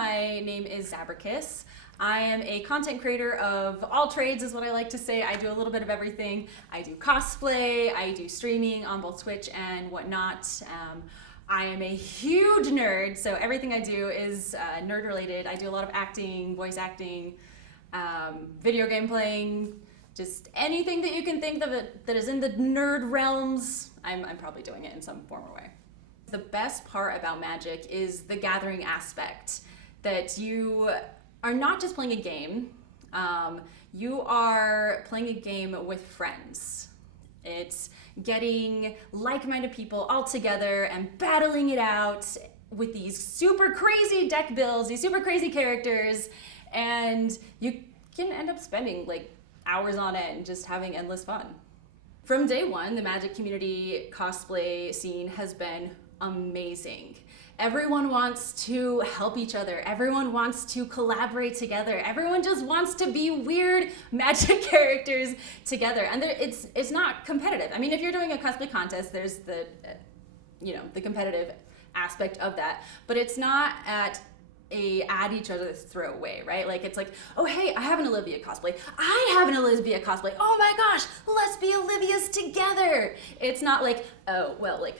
my name is Zabracus. I am a content creator of all trades is what I like to say. I do a little bit of everything. I do cosplay, I do streaming on both Twitch and whatnot. I am a huge nerd, so everything I do is nerd related. I do a lot of acting, voice acting, video game playing, just anything that you can think of that is in the nerd realms, I'm probably doing it in some form or way. The best part about Magic is the gathering aspect, that you are not just playing a game, you are playing a game with friends. It's getting like-minded people all together and battling it out with these super crazy deck builds, these super crazy characters, and you can end up spending like hours on end just having endless fun. From day one, the Magic community cosplay scene has been amazing. Everyone wants to help each other. Everyone wants to collaborate together. Everyone just wants to be weird Magic characters together. And it's not competitive. I mean, if you're doing a cosplay contest, there's the competitive aspect of that. But it's not at each other's throat way, right? Like, it's like, oh, hey, I have an Olivia cosplay. I have an Olivia cosplay. Oh my gosh, let's be Olivias together. It's not like, oh, well, like,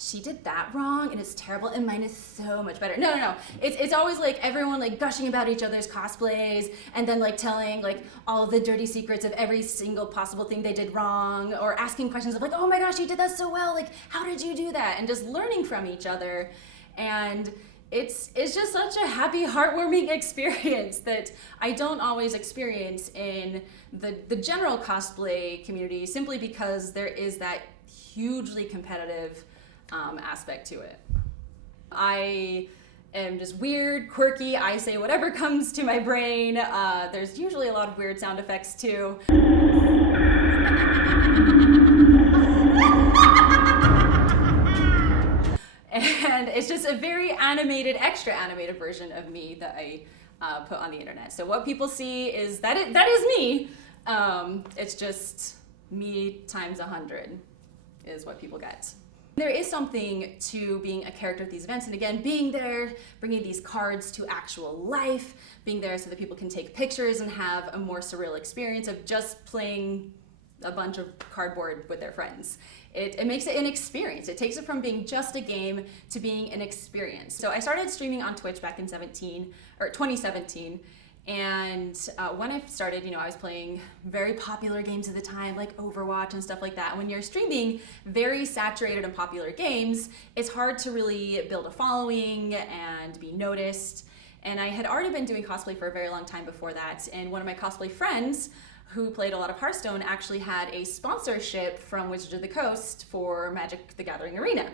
she did that wrong and it's terrible and mine is so much better. No. It's always like everyone like gushing about each other's cosplays and then like telling like all the dirty secrets of every single possible thing they did wrong, or asking questions of like, oh my gosh, you did that so well. Like, how did you do that? And just learning from each other. And it's just such a happy, heartwarming experience that I don't always experience in the general cosplay community, simply because there is that hugely competitive aspect to it. I am just weird, quirky. I say whatever comes to my brain. There's usually a lot of weird sound effects too. And it's just a very animated, extra animated version of me that I put on the internet. So what people see is that is me. It's just me times 100 is what people get. There is something to being a character at these events, and again, being there, bringing these cards to actual life, being there so that people can take pictures and have a more surreal experience of just playing a bunch of cardboard with their friends. It makes it an experience. It takes it from being just a game to being an experience. So I started streaming on Twitch back in 2017. And when I started, I was playing very popular games at the time, like Overwatch and stuff like that. When you're streaming very saturated and popular games, it's hard to really build a following and be noticed. And I had already been doing cosplay for a very long time before that. And one of my cosplay friends, who played a lot of Hearthstone, actually had a sponsorship from Wizards of the Coast for Magic the Gathering Arena.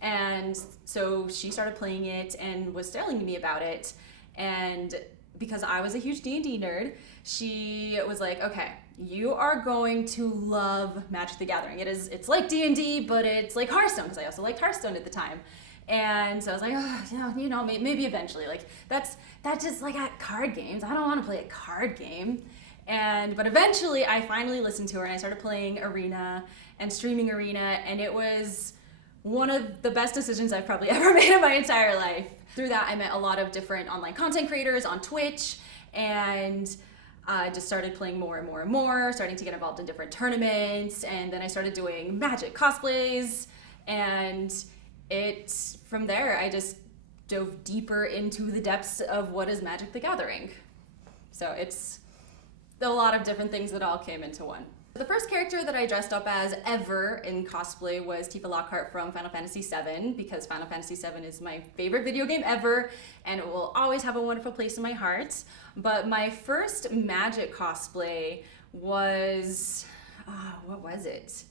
And so she started playing it and was telling me about it. And because I was a huge D&D nerd, she was like, okay, you are going to love Magic the Gathering. It's like D&D, but it's like Hearthstone, because I also liked Hearthstone at the time. And so I was like, oh, maybe eventually. Like, that's just like at card games. I don't want to play a card game. But eventually I finally listened to her and I started playing Arena and streaming Arena, and it was one of the best decisions I've probably ever made in my entire life. Through that, I met a lot of different online content creators on Twitch, and just started playing more and more and more, starting to get involved in different tournaments, and then I started doing Magic cosplays, and from there I just dove deeper into the depths of what is Magic the Gathering. So it's a lot of different things that all came into one. The first character that I dressed up as ever in cosplay was Tifa Lockhart from Final Fantasy VII, because Final Fantasy VII is my favorite video game ever, and it will always have a wonderful place in my heart. But my first Magic cosplay was, what was it?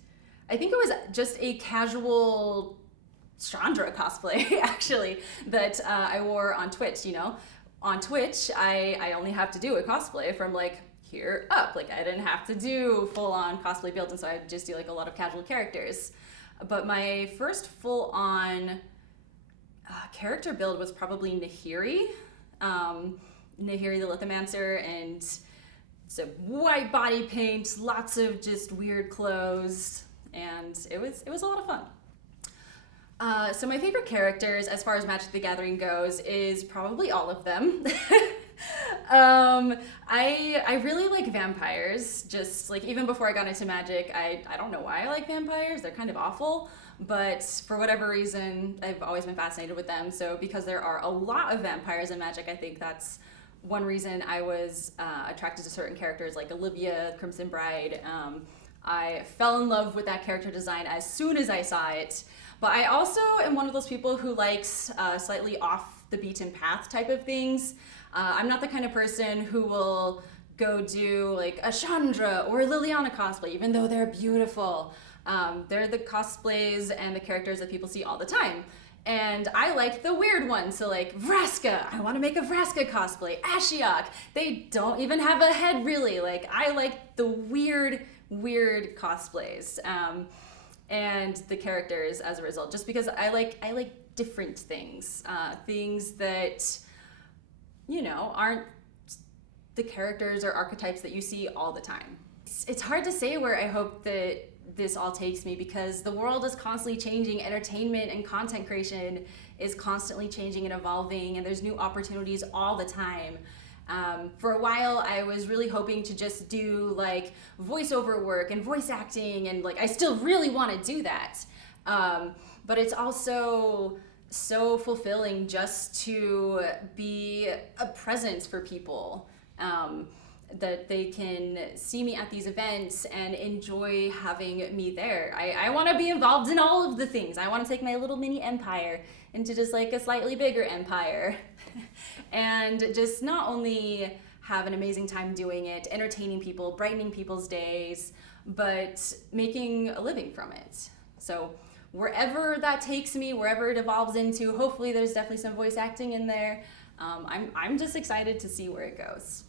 I think it was just a casual Chandra cosplay, actually, that I wore on Twitch, On Twitch, I only have to do a cosplay from like here up. Like, I didn't have to do full-on cosplay builds, and so I just do like a lot of casual characters. But my first full-on character build was probably Nahiri. Nahiri the Lithomancer, and it's a white body paint, lots of just weird clothes, and it was a lot of fun. So my favorite characters, as far as Magic the Gathering goes, is probably all of them. I really like vampires. Just like even before I got into Magic, I don't know why I like vampires. They're kind of awful, but for whatever reason, I've always been fascinated with them. So because there are a lot of vampires in Magic, I think that's one reason I was attracted to certain characters like Olivia, Crimson Bride. I fell in love with that character design as soon as I saw it. But I also am one of those people who likes slightly off the beaten path type of things. I'm not the kind of person who will go do like a Chandra or a Liliana cosplay, even though they're beautiful. They're the cosplays and the characters that people see all the time. And I like the weird ones, so like Vraska, I want to make a Vraska cosplay. Ashiok, they don't even have a head really. Like I like the weird cosplays. And the characters as a result, just because I like different things, things that aren't the characters or archetypes that you see all the time. It's hard to say where I hope that this all takes me, because the world is constantly changing. Entertainment and content creation is constantly changing and evolving, and there's new opportunities all the time. For a while, I was really hoping to just do like voiceover work and voice acting, and like I still really want to do that. But it's also so fulfilling just to be a presence for people, that they can see me at these events and enjoy having me there. I want to be involved in all of the things. I want to take my little mini empire into just like a slightly bigger empire. And just not only have an amazing time doing it, entertaining people, brightening people's days, but making a living from it. So wherever that takes me, wherever it evolves into, hopefully there's definitely some voice acting in there. I'm just excited to see where it goes.